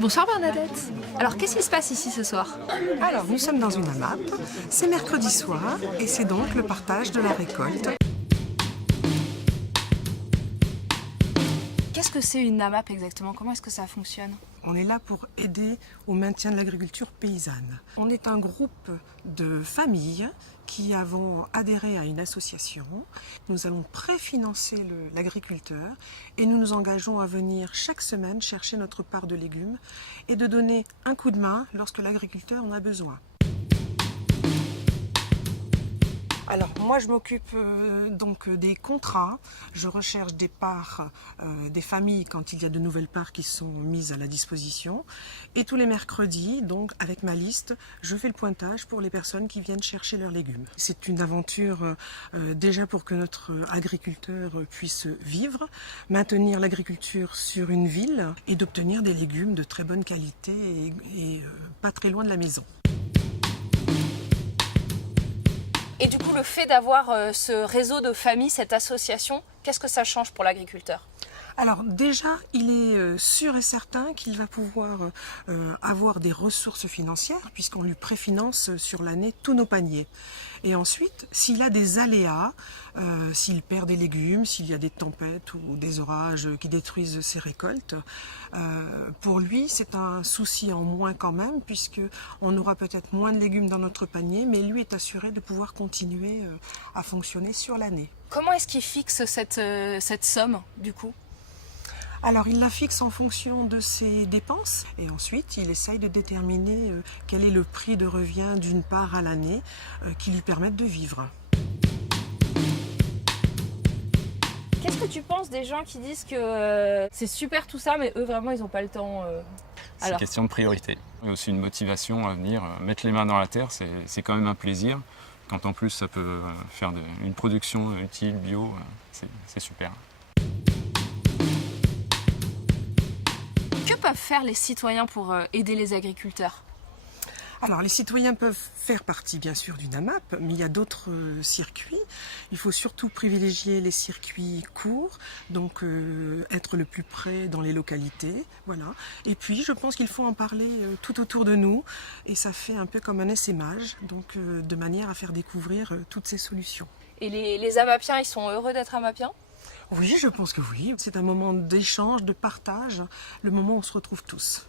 Bonsoir Bernadette. Alors qu'est-ce qui se passe ici ce soir? Alors, nous sommes dans une AMAP, c'est mercredi soir et c'est donc le partage de la récolte. Qu'est-ce que c'est une AMAP exactement? Comment est-ce que ça fonctionne? On est là pour aider au maintien de l'agriculture paysanne. On est un groupe de familles qui avons adhéré à une association. Nous allons préfinancer l'agriculteur et nous nous engageons à venir chaque semaine chercher notre part de légumes et de donner un coup de main lorsque l'agriculteur en a besoin. Alors moi je m'occupe donc des contrats, je recherche des parts des familles quand il y a de nouvelles parts qui sont mises à la disposition et tous les mercredis donc avec ma liste je fais le pointage pour les personnes qui viennent chercher leurs légumes. C'est une aventure déjà pour que notre agriculteur puisse vivre, maintenir l'agriculture sur une ville et d'obtenir des légumes de très bonne qualité et pas très loin de la maison. Et du coup, le fait d'avoir ce réseau de familles, cette association, qu'est-ce que ça change pour l'agriculteur? Alors déjà, il est sûr et certain qu'il va pouvoir avoir des ressources financières puisqu'on lui préfinance sur l'année tous nos paniers. Et ensuite, s'il a des aléas, s'il perd des légumes, s'il y a des tempêtes ou des orages qui détruisent ses récoltes, pour lui c'est un souci en moins quand même puisque on aura peut-être moins de légumes dans notre panier, mais lui est assuré de pouvoir continuer à fonctionner sur l'année. Comment est-ce qu'il fixe cette somme du coup? Alors il la fixe en fonction de ses dépenses et ensuite il essaye de déterminer quel est le prix de revient d'une part à l'année qui lui permette de vivre. Qu'est-ce que tu penses des gens qui disent que c'est super tout ça, mais eux vraiment ils n'ont pas le temps C'est une question de priorité. Il y a aussi une motivation à venir mettre les mains dans la terre, c'est quand même un plaisir. Quand en plus ça peut faire une production utile, bio, c'est super. Que peuvent faire les citoyens pour aider les agriculteurs? Alors les citoyens peuvent faire partie bien sûr d'une AMAP, mais il y a d'autres circuits. Il faut surtout privilégier les circuits courts, donc être le plus près dans les localités. Voilà. Et puis je pense qu'il faut en parler tout autour de nous, et ça fait un peu comme un essaimage, donc de manière à faire découvrir toutes ces solutions. Et les AMAPiens, ils sont heureux d'être AMAPiens? Oui, je pense que oui. C'est un moment d'échange, de partage, le moment où on se retrouve tous.